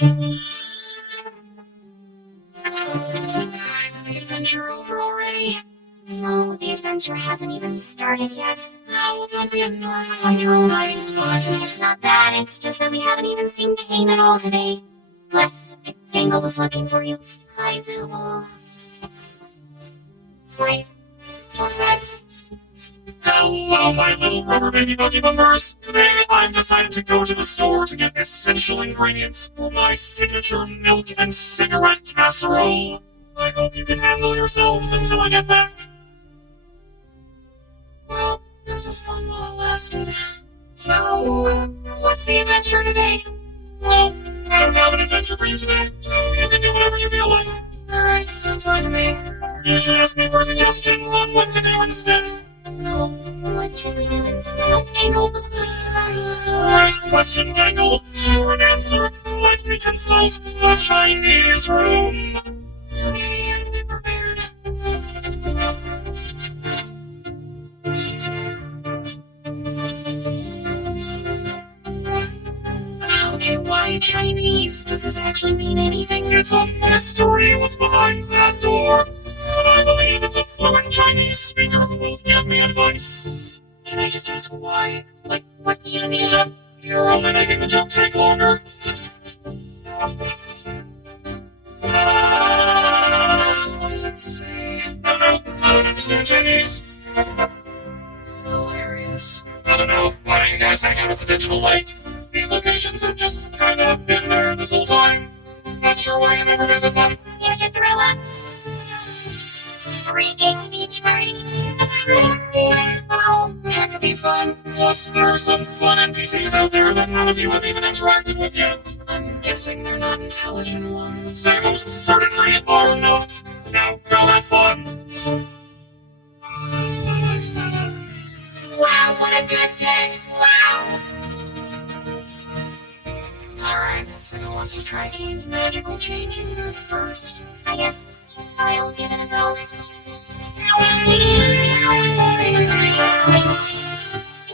Is the adventure over already? No, the adventure hasn't even started yet. Oh, well, don't be a narc. Find your own hiding spot. It's not that, it's just that we haven't even seen Kane at all today. Plus, Gangle was looking for you. Hi, Zooble. Wait, what's this? Hello, my little rubber baby buggy bumpers. Today, I've decided to go to the store to get essential ingredients for my signature milk and cigarette casserole. I hope you can handle yourselves until I get back. Well, this was fun while it lasted. So, what's the adventure today? Well, I don't have an adventure for you today, so you can do whatever you feel like. Alright, sounds fine to me. You should ask me for suggestions on what to do instead. No. What should we do instead? No, Gangle. Sorry. Right question, Gangle. For an answer, let me consult the Chinese room. Okay, I've been prepared. Okay, why Chinese? Does this actually mean anything? It's a mystery what's behind that door. But I believe it's a fluent Chinese speaker who will give me advice. Can I just ask why? Like, what even is it? You're only making the joke take longer. What does it say? I don't know. I don't understand Chinese. Hilarious. I don't know. Why don't you guys hang out at the digital lake? These locations have just kinda been there this whole time. Not sure why you never visit them. You should throw a freaking beach party. Oh boy. Well, that could be fun. Plus, there are some fun NPCs out there that none of you have even interacted with yet. I'm guessing they're not intelligent ones. They most certainly are not. Now, go have fun. Wow, what a good day. Wow. Alright, so who wants to try Kane's magical changing move first? I guess I'll give it a go.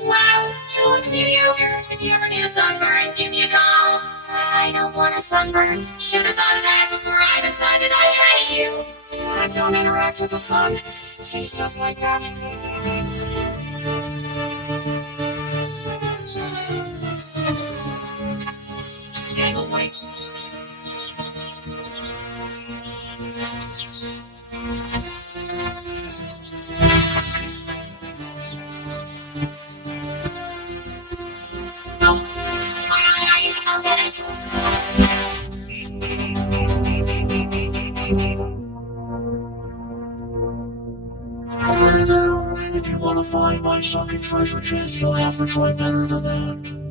Wow, you look mediocre. If you ever need a sunburn, give me a call. I don't want a sunburn. Should have thought of that before I decided I hate you. I don't interact with the sun. She's just like that. Gangle, wait. I'll get it. Hey there, if you want to find my sunken treasure chest, you'll have to try better than that.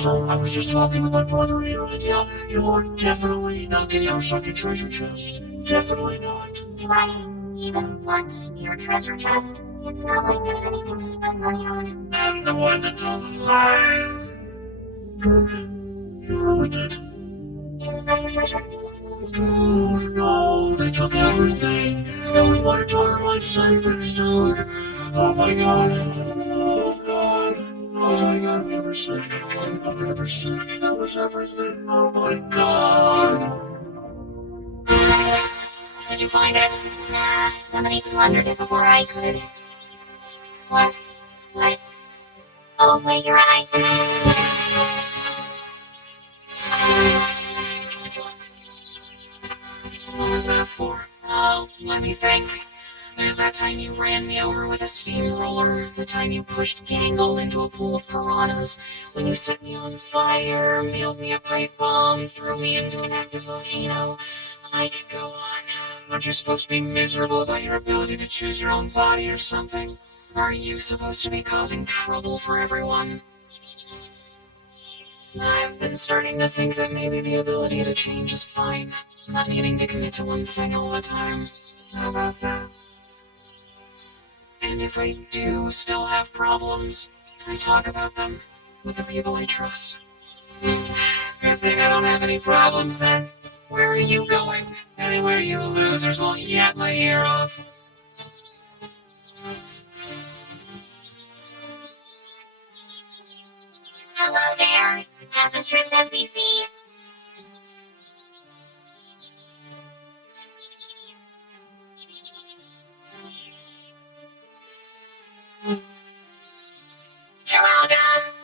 So, I was just talking with my brother here, and yeah, you're definitely not getting our sunken treasure chest. Definitely not. Do I even want your treasure chest? It's not like there's anything to spend money on. I'm the one that doesn't lie. Dude, you ruined it. Is that your treasure? Dude, no, they took everything. That was my entire life savings, dude. Oh my god. Oh god. Oh my god, we were sick. We were sick. That was everything. Oh my god. Did you find it? Nah, somebody plundered it before I could. What? What? Oh, wait, you're right. What was that for? Oh, let me think. There's that time you ran me over with a steamroller, the time you pushed Gangle into a pool of piranhas, when you set me on fire, mailed me a pipe bomb, threw me into an active volcano. I could go on. Aren't you supposed to be miserable about your ability to choose your own body or something? Are you supposed to be causing trouble for everyone? I've been starting to think that maybe the ability to change is fine. Not needing to commit to one thing all the time. How about that? And if I do still have problems, I talk about them with the people I trust. Good thing I don't have any problems then. Where are you going? Anywhere you losers won't yet my ear off. As the shrimp NPC. You're welcome.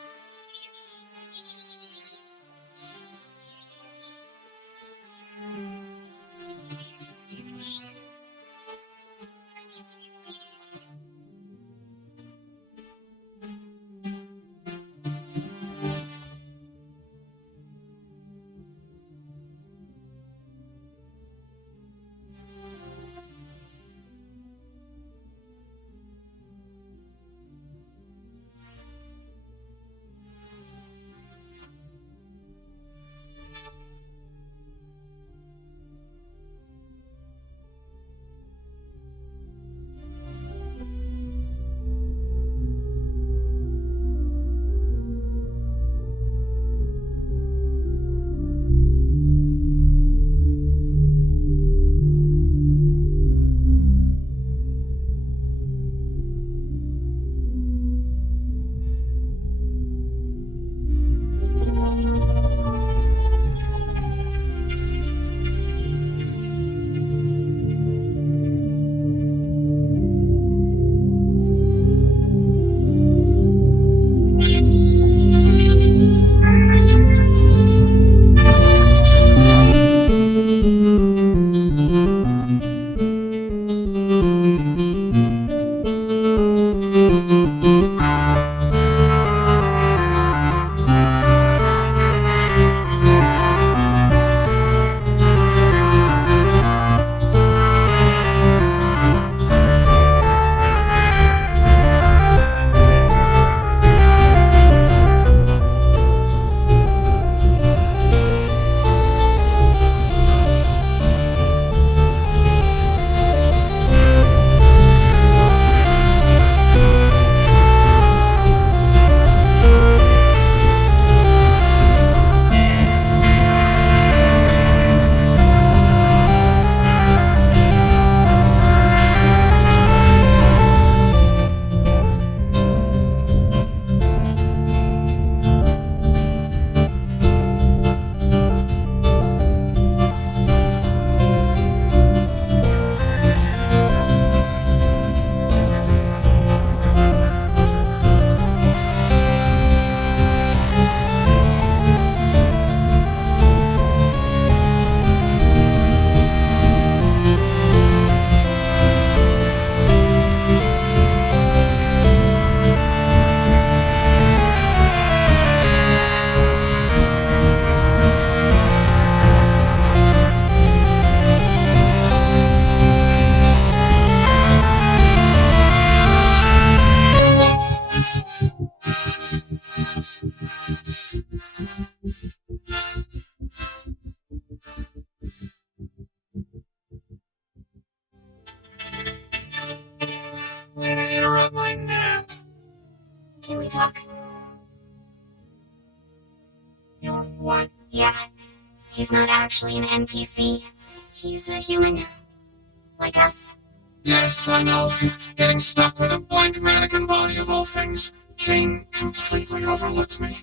Way to interrupt my nap. Can we talk? You're what? Yeah. He's not actually an NPC. He's a human. Like us. Yes, I know. Getting stuck with a blank mannequin body of all things. Kane completely overlooked me.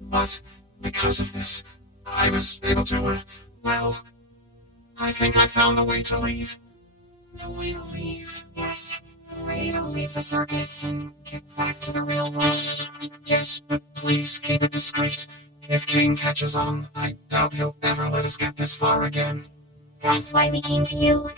But because of this, I was able to, well, I think I found the way to leave. The way to leave? Yes. The way to leave the circus and get back to the real world. Yes, but please keep it discreet. If Kane catches on, I doubt he'll ever let us get this far again. That's why we came to you.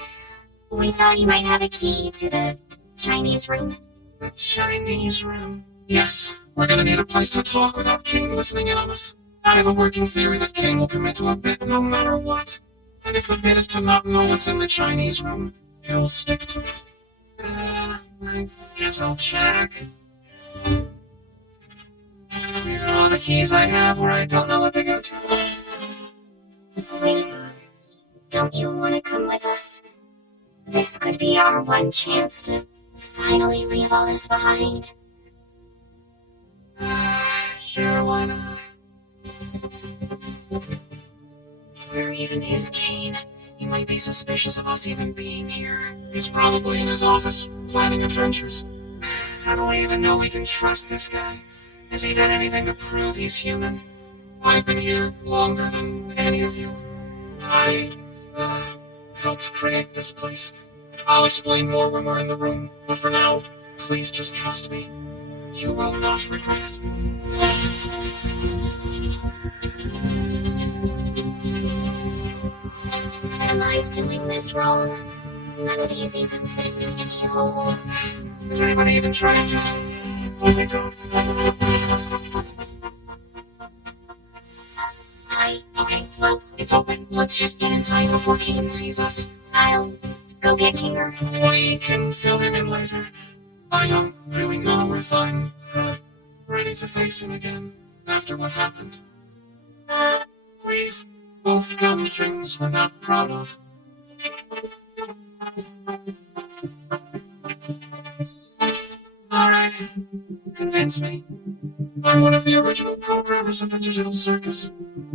We thought you might have a key to the Chinese room. The Chinese room? Yes, we're gonna need a place to talk without Kane listening in on us. I have a working theory that Kane will commit to a bit no matter what. And if the bit is to not know what's in the Chinese room, he'll stick to it. I guess I'll check. These are all the keys I have where I don't know what they go to. Wait. Don't you want to come with us? This could be our one chance to finally leave all this behind. Sure, why not? Where even is Kane? He might be suspicious of us even being here. He's probably in his office, planning adventures. How do I even know we can trust this guy? Has he done anything to prove he's human? I've been here longer than any of you. I, helped create this place. I'll explain more when we're in the room, but for now, please just trust me. You will not regret it. Am I doing this wrong? None of these even fit in the keyhole. Does anybody even try and just... Okay, well, it's open. Let's just get inside before Kane sees us. I'll go get Kinger. We can fill him in later. I don't really know if I'm, ready to face him again after what happened. We've both done things we're not proud of. Alright, convince me. I'm one of the original programmers of the digital circus.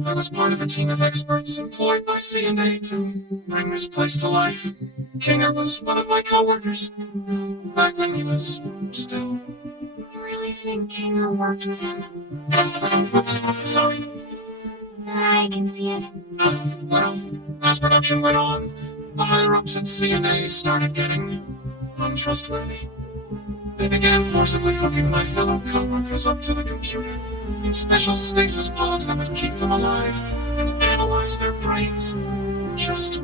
I was part of a team of experts employed by C&A to bring this place to life. Kinger was one of my co-workers, back when he was still... You really think Kinger worked with him? Oops, sorry. I can see it. Well, as production went on, the higher-ups at C&A started getting untrustworthy. They began forcibly hooking my fellow co-workers up to the computer in special stasis pods that would keep them alive and analyze their brains. Just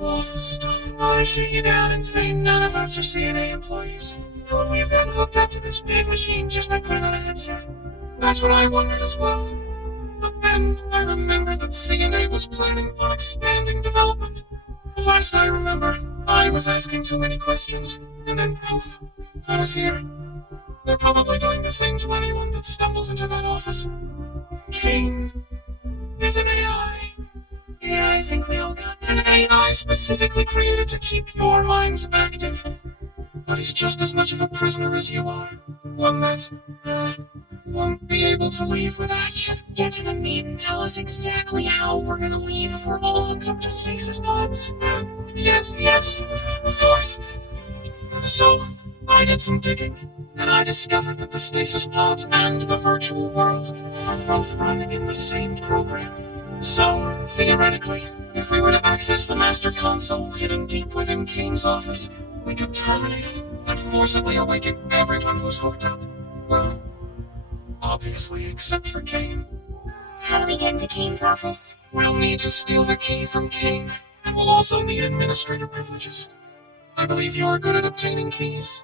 awful stuff. I shoot you down and say none of us are C&A employees. How would we have gotten hooked up to this big machine just by putting on a headset? That's what I wondered as well. But then I remembered that C&A was planning on expanding development. Last I remember, I was asking too many questions, and then poof, I was here. They're probably doing the same to anyone that stumbles into that office. Kane is an AI. Yeah, I think we all got that. An AI specifically created to keep your minds active. But he's just as much of a prisoner as you are. One that, won't be able to leave with us. Just get to the meat and tell us exactly how we're gonna leave if we're all hooked up to stasis pods. Yes, of course. So, I did some digging, and I discovered that the stasis pods and the virtual world are both run in the same program. So, theoretically, if we were to access the master console hidden deep within Kane's office, we could terminate and forcibly awaken everyone who's hooked up. Well, obviously, except for Kane. How do we get into Kane's office? We'll need to steal the key from Kane, and we'll also need administrator privileges. I believe you're good at obtaining keys.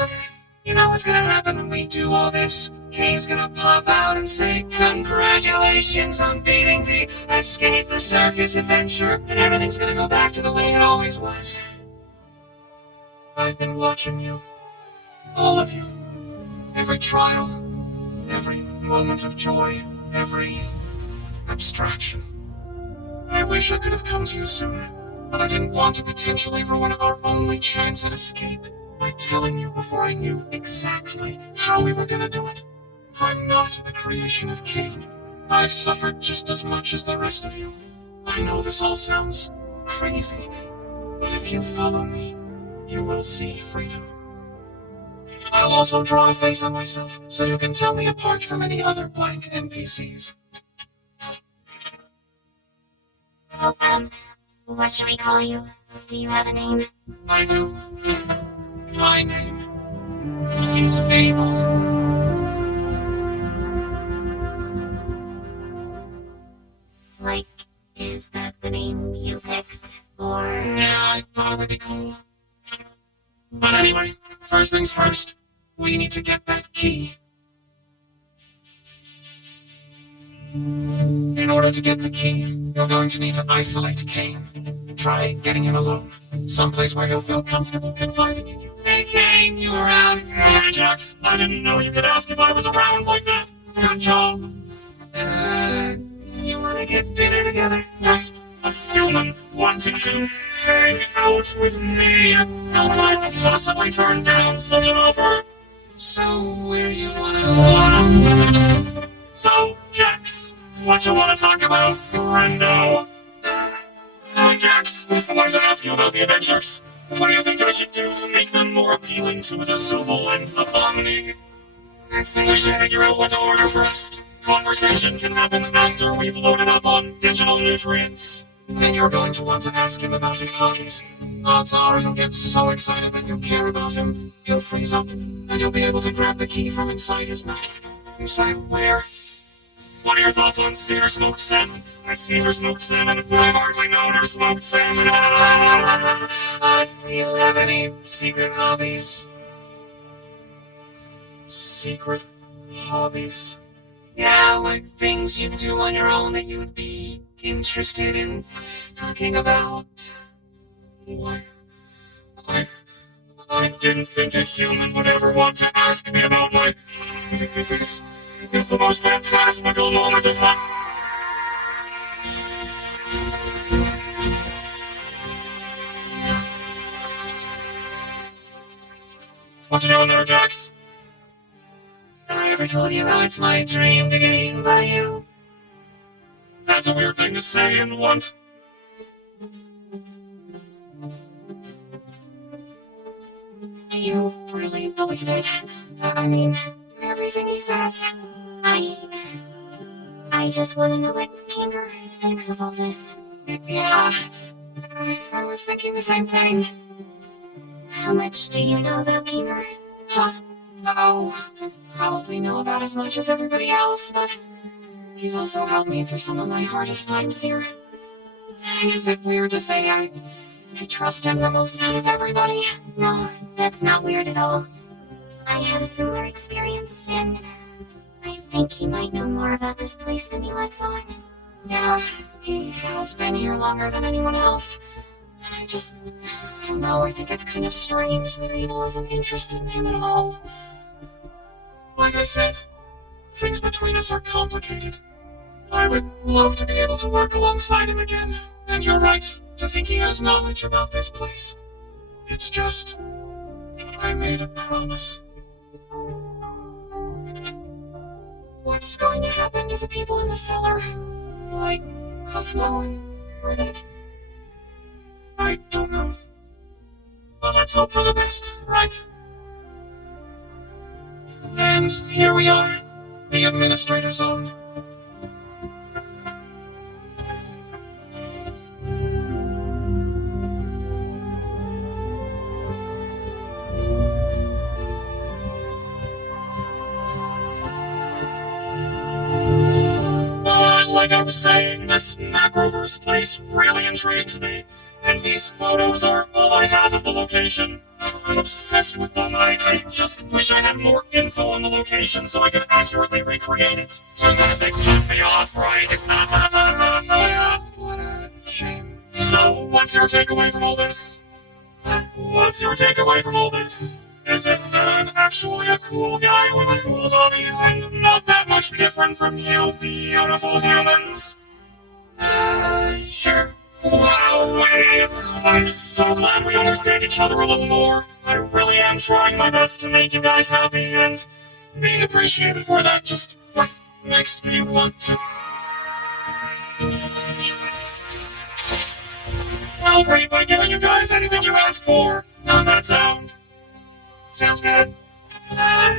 Okay, you know what's gonna happen when we do all this? Kane's gonna pop out and say, "Congratulations on beating the Escape the Circus adventure," and everything's gonna go back to the way it always was. I've been watching you. All of you. Every trial. Every moment of joy. Every abstraction. I wish I could have come to you sooner, but I didn't want to potentially ruin our only chance at escape by telling you before I knew exactly how we were gonna do it. I'm not a creation of Kane. I've suffered just as much as the rest of you. I know this all sounds crazy, but if you follow me, you will see freedom. I'll also draw a face on myself, so you can tell me apart from any other blank NPCs. Well, what should we call you? Do you have a name? I do. My name is Abel. Like, is that the name you picked, or... Yeah, I thought it would be cool. But anyway, first things first, we need to get that key. In order to get the key, you're going to need to isolate Kane. Try getting him alone, someplace where he'll feel comfortable confiding in you. Hey Kane, you around? Hey Jax, I didn't know you could ask if I was around like that. Good job. You wanna get dinner together? Just a human wanting to hang out with me. How could I possibly turn down such an offer? So, where you wanna... So, Jax, what you wanna talk about, friendo? Hey, Jax, I wanted to ask you about the adventures. What do you think I should do to make them more appealing to the Zubul and the Bomini? I think we should figure out what to order first. Conversation can happen after we've loaded up on digital nutrients. Then you're going to want to ask him about his hobbies. Odds are you'll get so excited that you care about him, he'll freeze up, and you'll be able to grab the key from inside his mouth. Inside where? What are your thoughts on cedar smoked salmon? I cedar smoked salmon, but I hardly know her smoked salmon. Do you have any secret hobbies? Secret hobbies? Yeah, like things you do on your own that you'd be interested in talking about. What? I didn't think a human would ever want to ask me about my... This is the most fantastical moment of life. What you doing there, Jax? Have I ever told you how it's my dream to get eaten by you? That's a weird thing to say and want. Do you really believe it? I mean, everything he says. I just want to know what Kinger thinks of all this. Yeah, I was thinking the same thing. How much do you know about Kinger? Huh? Oh, I probably know about as much as everybody else, but he's also helped me through some of my hardest times here. Is it weird to say I trust him the most out of everybody? No, that's not weird at all. I had a similar experience, and I think he might know more about this place than he lets on. Yeah, he has been here longer than anyone else. And I don't know, I think it's kind of strange that Abel isn't interested in him at all. Like I said, things between us are complicated. I would love to be able to work alongside him again, and you're right to think he has knowledge about this place. It's just, I made a promise. What's going to happen to the people in the cellar? Like, Kofmo and Ribbit? I don't know. But let's hope for the best, right? And here we are, the Administrator Zone. But like I was saying, this Macroverse place really intrigues me. And these photos are all I have of the location. I'm obsessed with them. I just wish I had more info on the location so I could accurately recreate it. They cut me off, right? What a shame. So, what's your takeaway from all this? What's your takeaway from all this? Is it that I'm actually a cool guy with cool hobbies and not that much different from you beautiful humans? Sure. Wow, I'm so glad we understand each other a little more. I really am trying my best to make you guys happy, and being appreciated for that just makes me want to... I'll rate by giving you guys anything you ask for. How's that sound? Sounds good.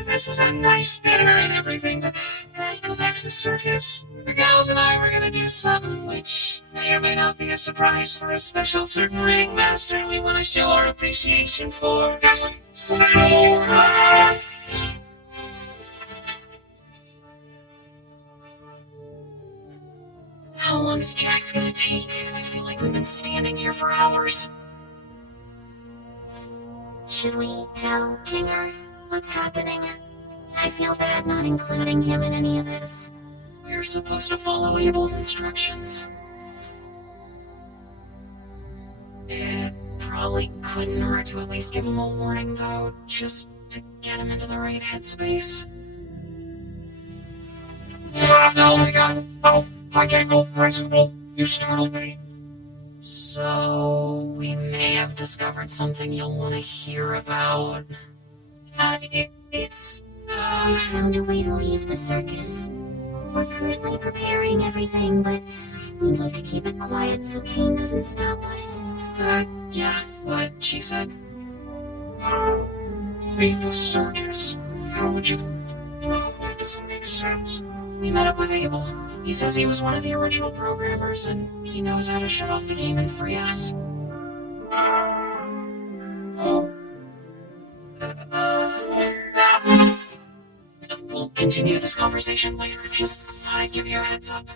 This was a nice dinner and everything, but can I go back to the circus? The gals and I were gonna do something which may or may not be a surprise for a special certain ring master we want to show our appreciation for. Just say more. How long is Jax gonna take? I feel like we've been standing here for hours. Should we tell Kinger what's happening? I feel bad not including him in any of this. We're supposed to follow Abel's instructions. It probably couldn't hurt to at least give him a warning, though, just to get him into the right headspace. Oh my god! Oh, hi Gangle, hi Abel. You startled me. So, we may have discovered something you'll want to hear about. We found a way to leave the circus. We're currently preparing everything, but we need to keep it quiet so Kane doesn't stop us. Yeah, what she said. Leave the circus? How would you... Well, that doesn't make sense. We met up with Abel. He says he was one of the original programmers, and he knows how to shut off the game and free us. We'll continue this conversation later. Just thought I'd give you a heads up.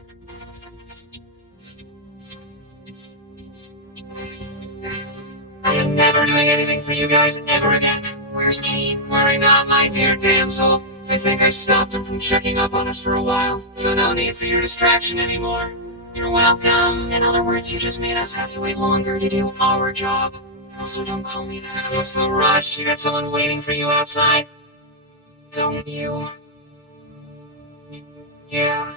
I am never doing anything for you guys ever again. Where's Kane? Worry not, my dear damsel. I think I stopped him from checking up on us for a while, so no need for your distraction anymore. You're welcome. In other words, you just made us have to wait longer to do our job. Also, don't call me that. What's the rush? You got someone waiting for you outside? Don't you? Yeah.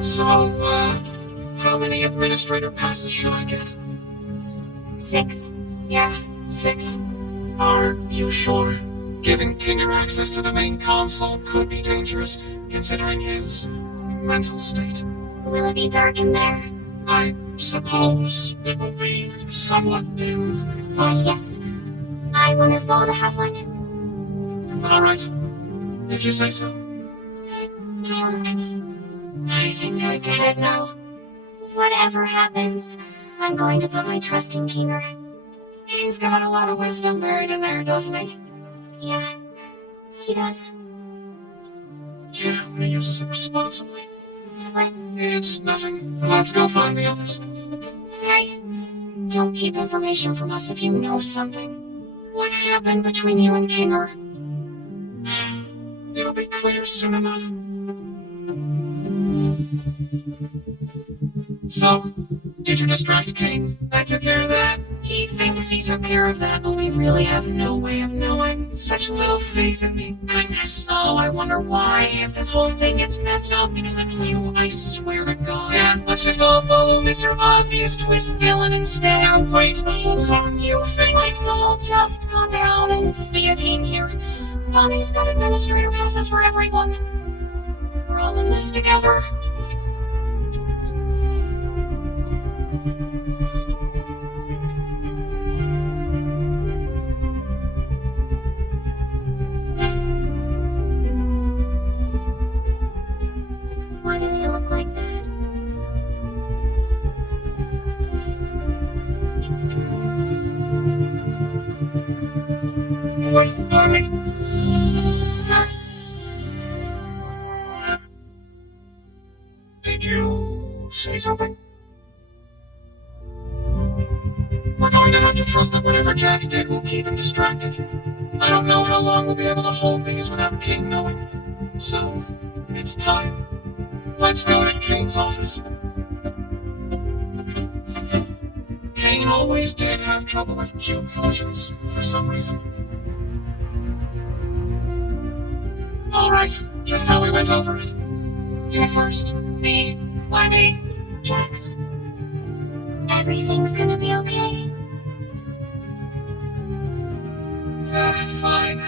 So, how many administrator passes should I get? 6. Yeah, 6. Are you sure? Giving Kinger access to the main console could be dangerous, considering his mental state. Will it be dark in there? I suppose it will be somewhat dim, but... Yes. I want us all to have one. Alright. If you say so. Dark. I think I get it now. Whatever happens, I'm going to put my trust in Kinger. He's got a lot of wisdom buried in there, doesn't he? Yeah, he does. Yeah, when he uses it responsibly. What? It's nothing. Let's go find the others. Hey, don't keep information from us if you know something. What happened between you and Kinger? It'll be clear soon enough. So, did you distract Kane? I took care of that. He thinks he took care of that, but we really have no way of knowing. Such little faith in me. Goodness. Oh, I wonder why. If this whole thing gets messed up because of you, I swear to God. Yeah, let's just all follow Mr. Obvious Twist Villain instead. Now wait, hold on, you think? Let's all just calm down and be a team here. Bonnie's got administrator passes for everyone. We're all in this together. Why do they look like that? Wait, Bonnie. Did you say something? We're going to have to trust that whatever Jax did will keep him distracted. I don't know how long we'll be able to hold these without Kane knowing. So, it's time. Let's go to Kane's office. Kane always did have trouble with cube collisions, for some reason. Alright, just how we went over it. You first. Me? Why me? Jax, everything's gonna be okay. Fine.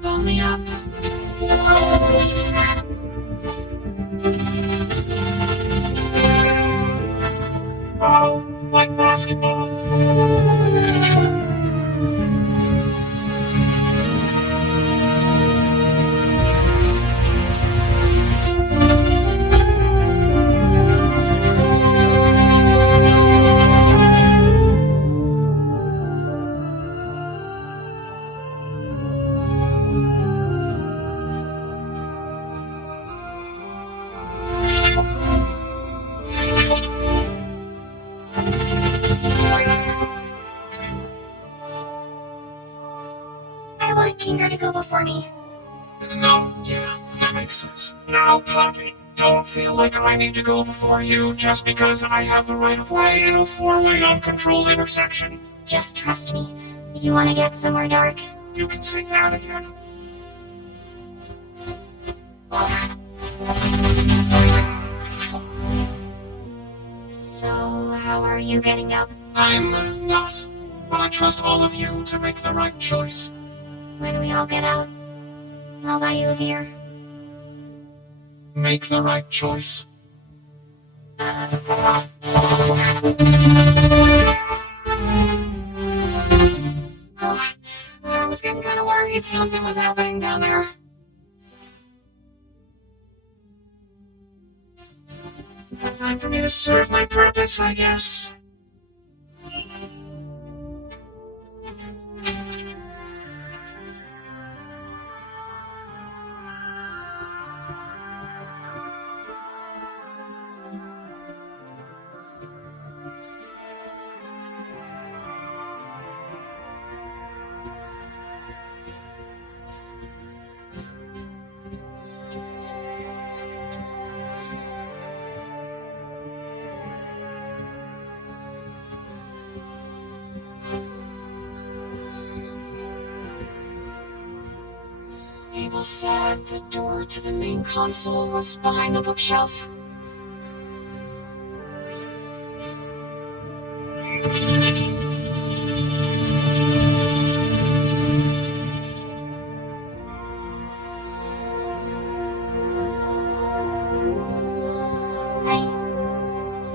Ball me up. Oh, like basketball. I want Kinger to go before me. No, yeah, that makes sense. Now, Poppy, don't feel like I need to go before you just because I have the right of way in a four-lane uncontrolled intersection. Just trust me. You want to get somewhere dark? You can say that again. So, how are you getting up? I'm not, but I trust all of you to make the right choice. When we all get out, I'll buy you a beer. Make the right choice. Uh... afraid something was happening down there. Time for me to serve my purpose, I guess. Abel said the door to the main console was behind the bookshelf. Hey,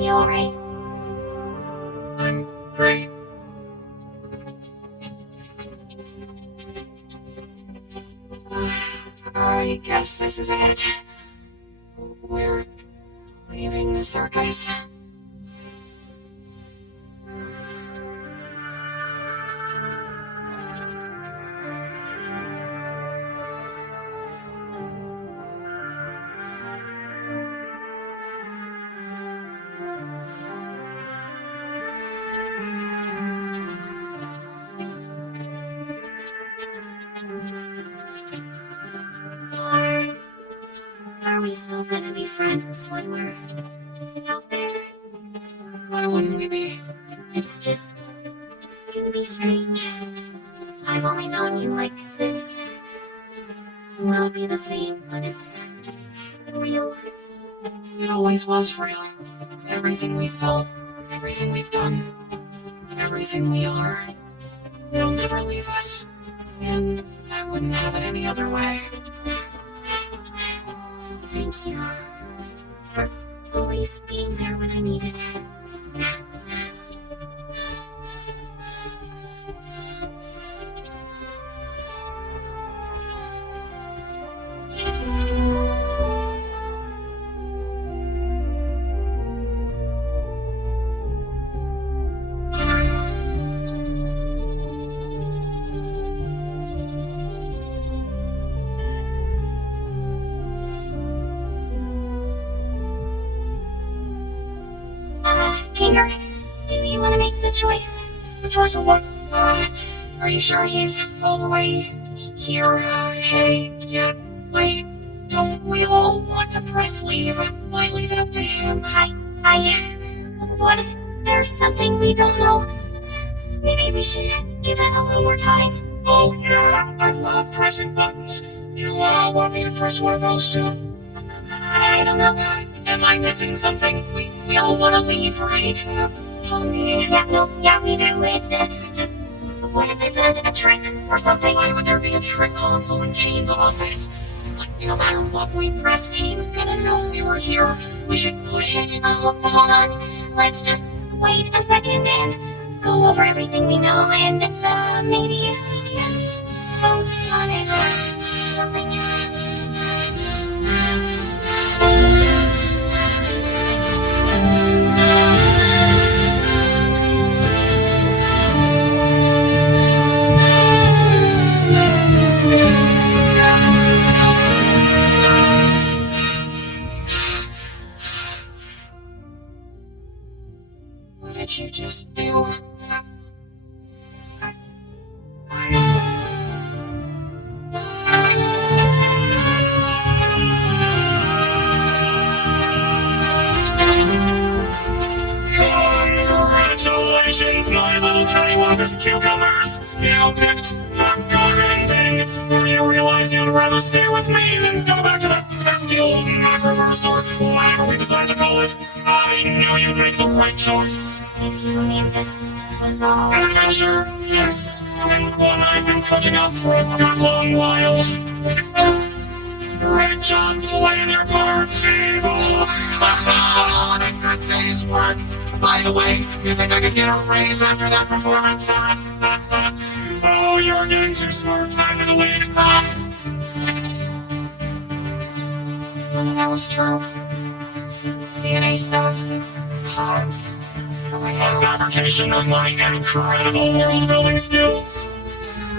you alright? I'm great. I guess this is it. We're leaving the circus. Are we still gonna be friends when we're out there? Why wouldn't we be? It's just gonna be strange. I've only known you like this. Will it be the same when it's real? It always was real. Everything we felt, everything we've done, everything we are. It'll never leave us. And I wouldn't have it any other way. Thank you for always being there when I needed it. Kinger, do you want to make the choice? The choice of what? Are you sure he's all the way here? Hey, yeah, wait, don't we all want to press leave? Why leave it up to him? What if there's something we don't know? Maybe we should give it a little more time. Oh yeah, I love pressing buttons. You want me to press one of those too? I don't know. Am I missing something? We all want to leave, right? Honey. Yeah, we do. It's just, what if it's a trick or something? Why would there be a trick console in Kane's office? Like, no matter what we press, Kane's gonna know we were here. We should push it. Hold on. Let's just wait a second and go over everything we know, and maybe we can vote on it or something. What did you just do? Congratulations, my little cattywampus cucumbers! You picked the good ending! Or you realize you'd rather stay with me than go back to that pesky old macroverse or whatever we decide to call it. I knew you'd make the right choice. You mean this was all An adventure, yes, and one I've been cooking up for a good long while. Great job playing your part, Abel. On a good day's work. By the way, you think I could get a raise after that performance? Oh, Oh, you're getting too smart. Time to delete. That was true. CNA stuff, the pods, the A layout. fabrication of my incredible world-building skills.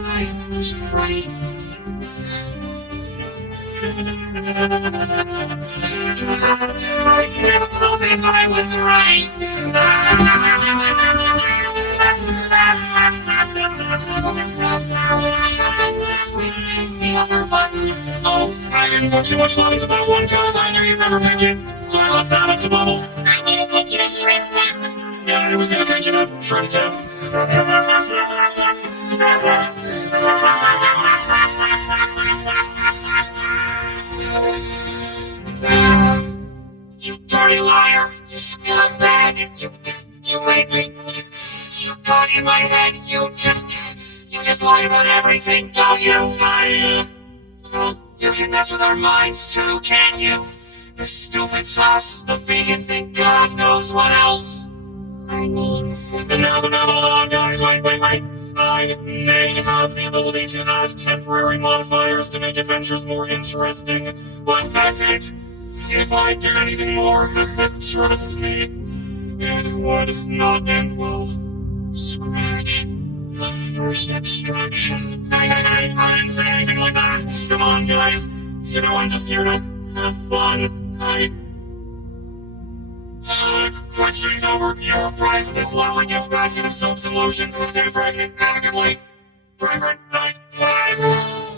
I was right. I can't believe I was right. What happened if we pick the other button? Oh, I didn't put too much thought into that one because I knew you'd never pick it. So I left that up to Bubble. I'm gonna take you to Shrimp Town. Yeah, it was gonna take you to Shrimp Town. You dirty liar! You scumbag! You made me. You got in my head. You just lie about everything, don't you? You can mess with our minds too, can't you? The stupid sauce, the vegan thing, God knows what else. Our names. And now, hold on, guys, wait. I may have the ability to add temporary modifiers to make adventures more interesting, but that's it. If I did anything more, trust me, it would not end well. Scratch the first abstraction. Hey, I didn't say anything like that. Come on, guys. You know I'm just here to have fun. Questioning's over. Your prize is this lovely gift basket of soaps and lotions. Stay pregnant. Have a good night. Fragrant night. Bye.